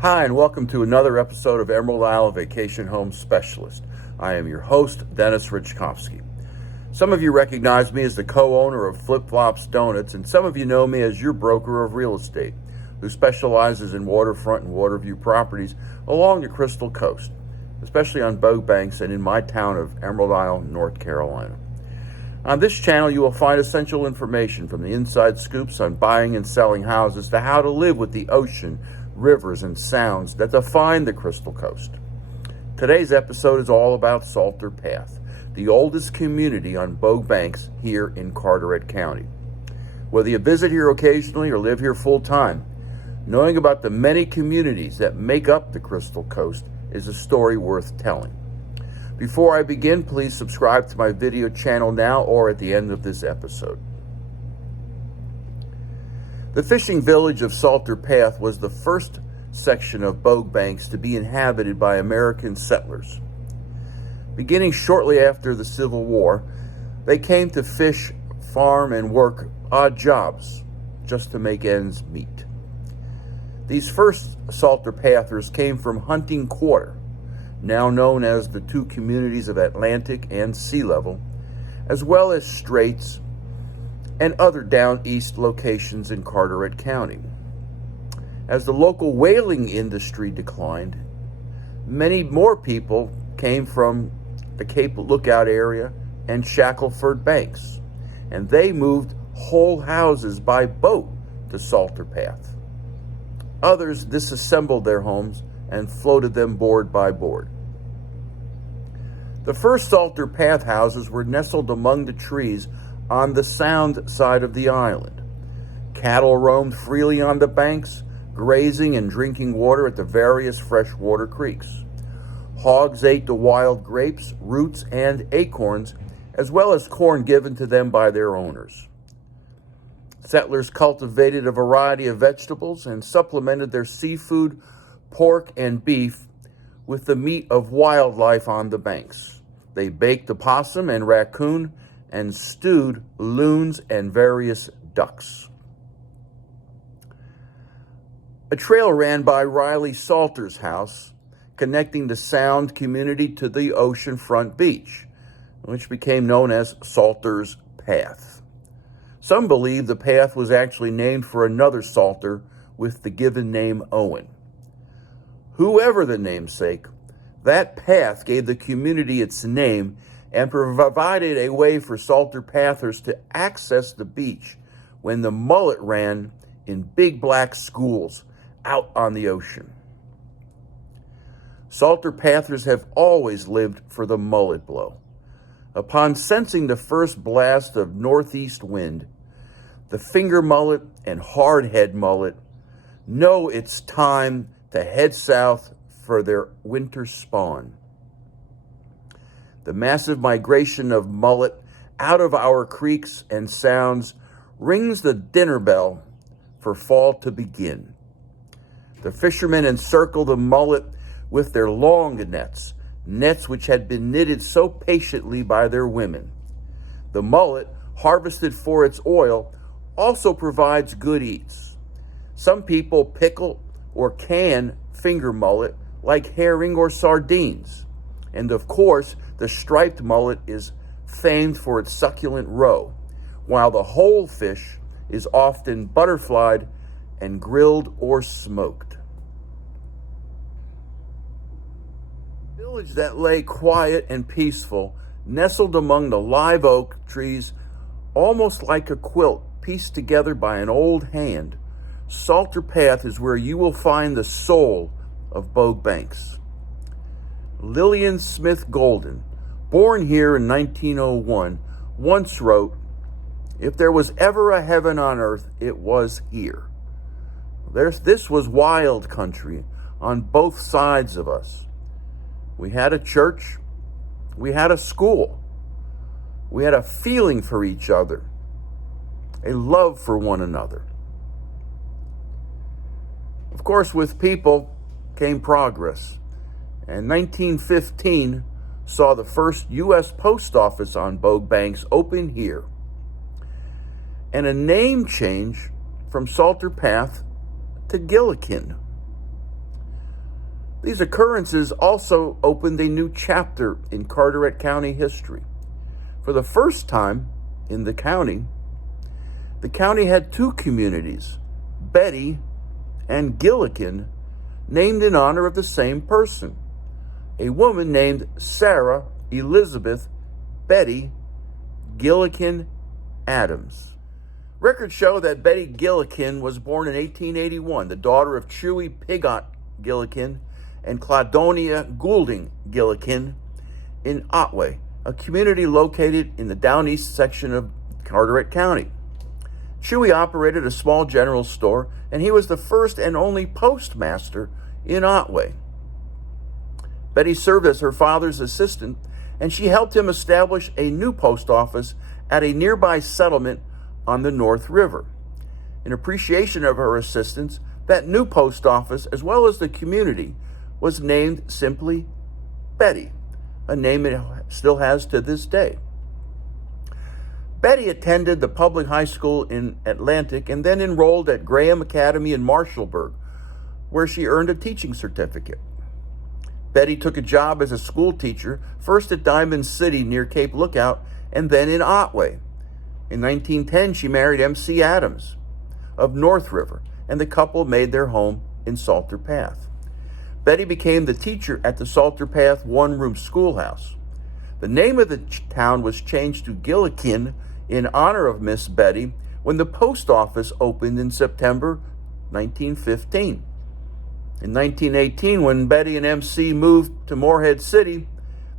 Hi, and welcome to another episode of Emerald Isle Vacation Home Specialist. I am your host, Dennis Richkovsky. Some of you recognize me as the co-owner of Flip Flops Donuts, and some of you know me as your broker of real estate, who specializes in waterfront and waterview properties along the Crystal Coast, especially on Bogue Banks and in my town of Emerald Isle, North Carolina. On this channel, you will find essential information from the inside scoops on buying and selling houses to how to live with the ocean, rivers, and sounds that define the Crystal Coast. Today's episode is all about Salter Path, the oldest community on Bogue Banks here in Carteret County. Whether you visit here occasionally or live here full-time, knowing about the many communities that make up the Crystal Coast is a story worth telling. Before I begin, please subscribe to my video channel now or at the end of this episode. The fishing village of Salter Path was the first section of Bogue Banks to be inhabited by American settlers. Beginning shortly after the Civil War, they came to fish, farm, and work odd jobs just to make ends meet. These first Salter Pathers came from Hunting Quarter, now known as the two communities of Atlantic and Sea Level, as well as Straits and other down east locations in Carteret County. As the local whaling industry declined, many more people came from the Cape Lookout area and Shackleford Banks, and they moved whole houses by boat to Salter Path. Others disassembled their homes and floated them board by board. The first Salter Path houses were nestled among the trees on the Sound side of the island. Cattle roamed freely on the banks, grazing and drinking water at the various freshwater creeks. Hogs ate the wild grapes, roots, and acorns, as well as corn given to them by their owners. Settlers cultivated a variety of vegetables and supplemented their seafood, pork, and beef with the meat of wildlife on the banks. They baked opossum and raccoon and stewed loons and various ducks. A trail ran by Riley Salter's house, connecting the Sound community to the oceanfront beach, which became known as Salter's Path. Some believe the path was actually named for another Salter with the given name Owen. Whoever the namesake, that path gave the community its name and provided a way for Salter Pathers to access the beach when the mullet ran in big black schools out on the ocean. Salter Pathers have always lived for the mullet blow. Upon sensing the first blast of northeast wind, the finger mullet and hardhead mullet know it's time to head south for their winter spawn. The massive migration of mullet out of our creeks and sounds rings the dinner bell for fall to begin. The fishermen encircle the mullet with their long nets, nets which had been knitted so patiently by their women. The mullet, harvested for its oil, also provides good eats. Some people pickle or can finger mullet like herring or sardines. And of course, the striped mullet is famed for its succulent roe, while the whole fish is often butterflied and grilled or smoked. A village that lay quiet and peaceful, nestled among the live oak trees, almost like a quilt pieced together by an old hand, Salter Path is where you will find the soul of Bogue Banks. Lillian Smith Golden, born here in 1901, once wrote, "If there was ever a heaven on earth, it was here." This was wild country on both sides of us. We had a church, we had a school, we had a feeling for each other, a love for one another. Of course, with people came progress. And 1915 saw the first U.S. post office on Bogue Banks open here, and a name change from Salter Path to Gillikin. These occurrences also opened a new chapter in Carteret County history. For the first time in the county had two communities, Betty and Gillikin, named in honor of the same person, a woman named Sarah Elizabeth Betty Gillikin Adams. Records show that Betty Gillikin was born in 1881, the daughter of Chewy Pigot Gillikin and Claudonia Goulding Gillikin in Otway, a community located in the down east section of Carteret County. Chewy operated a small general store, and he was the first and only postmaster in Otway. Betty served as her father's assistant, and she helped him establish a new post office at a nearby settlement on the North River. In appreciation of her assistance, that new post office, as well as the community, was named simply Betty, a name it still has to this day. Betty attended the public high school in Atlantic and then enrolled at Graham Academy in Marshallburg, where she earned a teaching certificate. Betty took a job as a school teacher, first at Diamond City near Cape Lookout and then in Otway. In 1910, she married M.C. Adams of North River, and the couple made their home in Salter Path. Betty became the teacher at the Salter Path one-room schoolhouse. The name of the town was changed to Gillikin in honor of Miss Betty when the post office opened in September 1915. In 1918, when Betty and MC moved to Morehead City,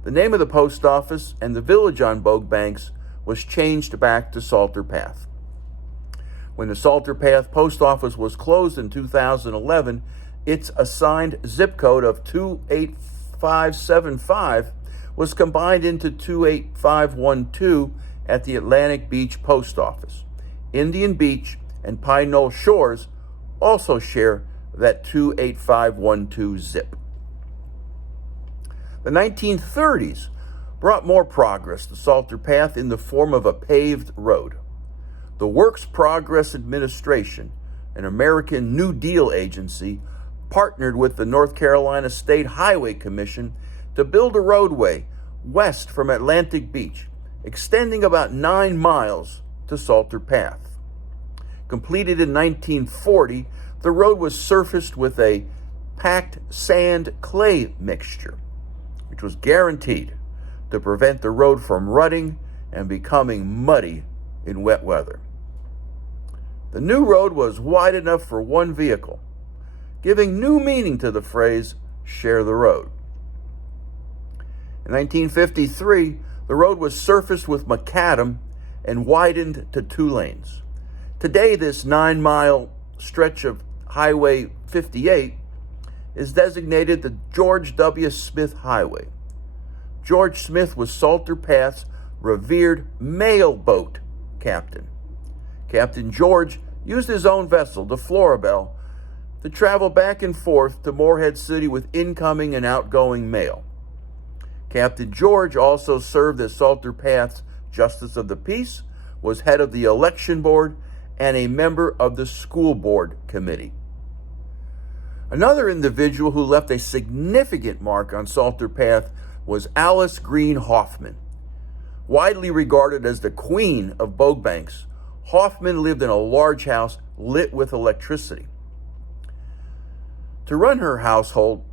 the name of the post office and the village on Bogue Banks was changed back to Salter Path. When the Salter Path post office was closed in 2011, its assigned zip code of 28575 was combined into 28512 at the Atlantic Beach Post Office. Indian Beach and Pine Knoll Shores also share that 28512 zip. The 1930s brought more progress to Salter Path in the form of a paved road. The Works Progress Administration, an American New Deal agency, partnered with the North Carolina State Highway Commission to build a roadway west from Atlantic Beach, extending about 9 miles to Salter Path. Completed in 1940, the road was surfaced with a packed sand-clay mixture, which was guaranteed to prevent the road from rutting and becoming muddy in wet weather. The new road was wide enough for one vehicle, giving new meaning to the phrase, share the road. In 1953, the road was surfaced with macadam and widened to 2 lanes. Today, this 9-mile stretch of Highway 58 is designated the George W. Smith Highway. George Smith was Salter Path's revered mail boat captain. Captain George used his own vessel, the Floribel, to travel back and forth to Morehead City with incoming and outgoing mail. Captain George also served as Salter Path's Justice of the Peace, was head of the election board, and a member of the school board committee. Another individual who left a significant mark on Salter Path was Alice Greene Hoffman. Widely regarded as the queen of Bogue Banks, Hoffman lived in a large house lit with electricity. To run her household,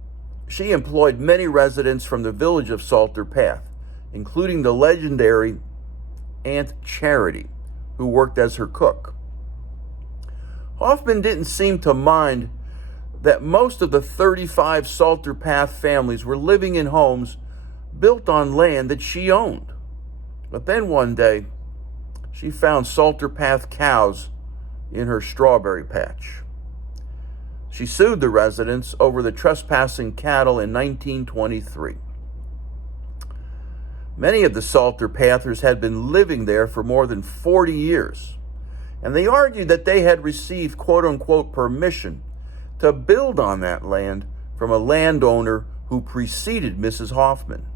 she employed many residents from the village of Salter Path, including the legendary Aunt Charity, who worked as her cook. Hoffman didn't seem to mind that most of the 35 Salter Path families were living in homes built on land that she owned. But then one day, she found Salter Path cows in her strawberry patch. She sued the residents over the trespassing cattle in 1923. Many of the Salter Pathers had been living there for more than 40 years, and they argued that they had received quote-unquote permission to build on that land from a landowner who preceded Mrs. Hoffman.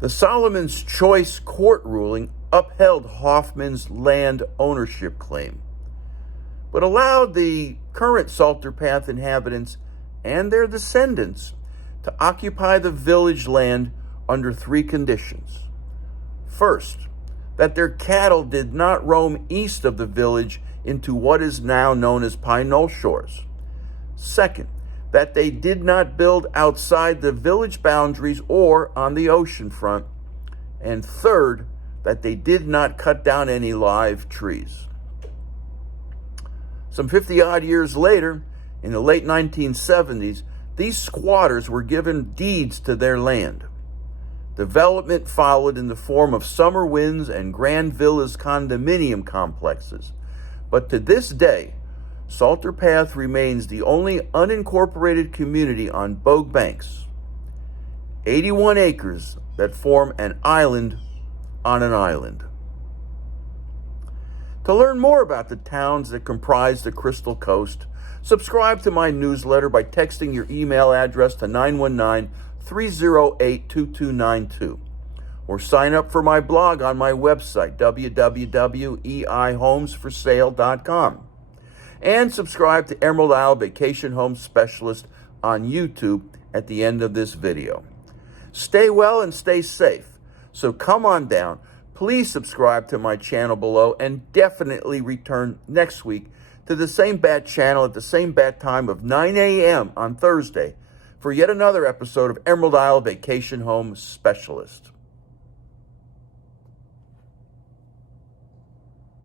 The Solomon's Choice court ruling upheld Hoffman's land ownership claim, but allowed the current Salter Path inhabitants and their descendants to occupy the village land under 3 conditions. First, that their cattle did not roam east of the village into what is now known as Pine Knoll Shores. Second, that they did not build outside the village boundaries or on the ocean front. And third, that they did not cut down any live trees. Some 50-odd years later, in the late 1970s, these squatters were given deeds to their land. Development followed in the form of summer winds and grand villas condominium complexes. But to this day, Salter Path remains the only unincorporated community on Bogue Banks. 81 acres that form an island on an island. To learn more about the towns that comprise the Crystal Coast, subscribe to my newsletter by texting your email address to 919-308-2292, or sign up for my blog on my website, www.eihomesforsale.com, and subscribe to Emerald Isle Vacation Home Specialist on YouTube at the end of this video. Stay well and stay safe, so come on down. Please subscribe to my channel below and definitely return next week to the same bat channel at the same bat time of 9 a.m. on Thursday for yet another episode of Emerald Isle Vacation Home Specialist.